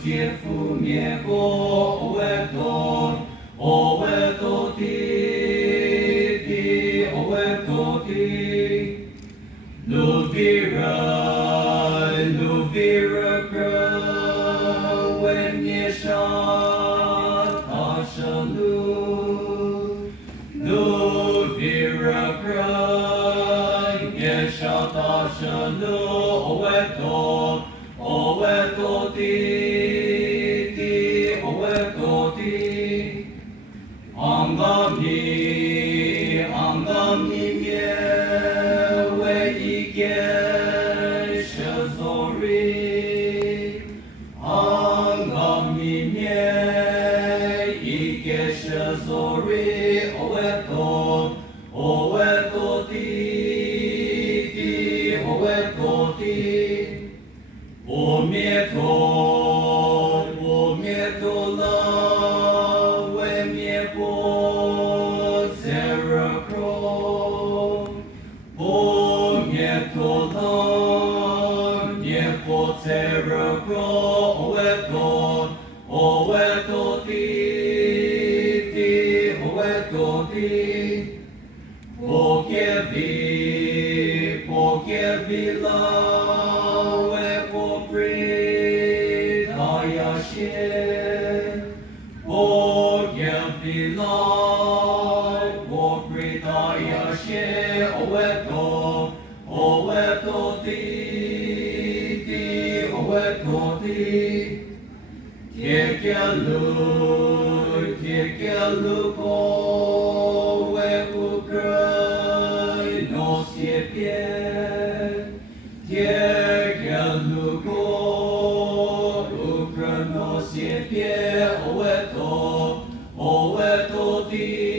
Tsiepfumia oweto ti oweto ti Luvira kra when yesha tashalu Luvira kra yesha tashalu oweto ti Angamimia we ike shazori Angamimia ike shazori oweto ti omieto la we miepo oweto ti pokievi la we popritayashe pokievi la popritayashe oweto ti Kiekialu ko we ukrai no siepie Kiekialu ko ukrai no siepie oweto ti